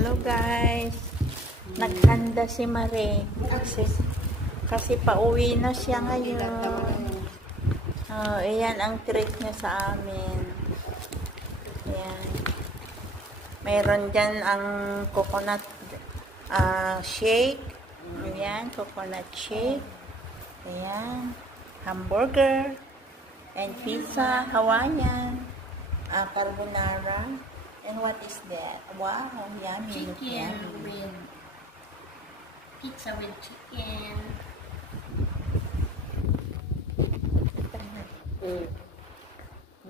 Hello guys. Naghanda si Mare. Kasi pauwi na siya ngayon. Oh, ayan ang treat niya sa amin. Ayan. Mayroon dyan ang coconut shake. Ayan, coconut shake. Ayan. Hamburger. And pizza, Hawaiian. Carbonara. And what is that? Wow, yummy. Chicken with pizza with chicken.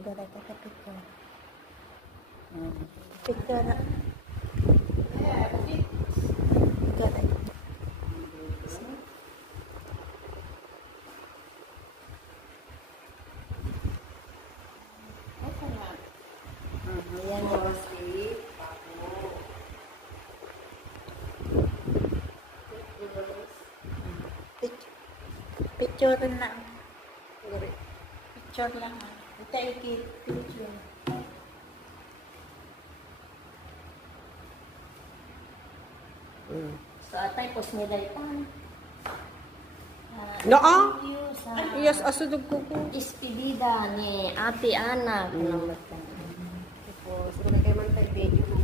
Gara ka picture. Picture. Gara. Ayan yung picture lang. Picture lang. Ito picture. So, atay po smedaytan. Naa? Sa Yes, asudog ko ko. ispidida ni Ate Ana. Tapos, kung kayo man tayo video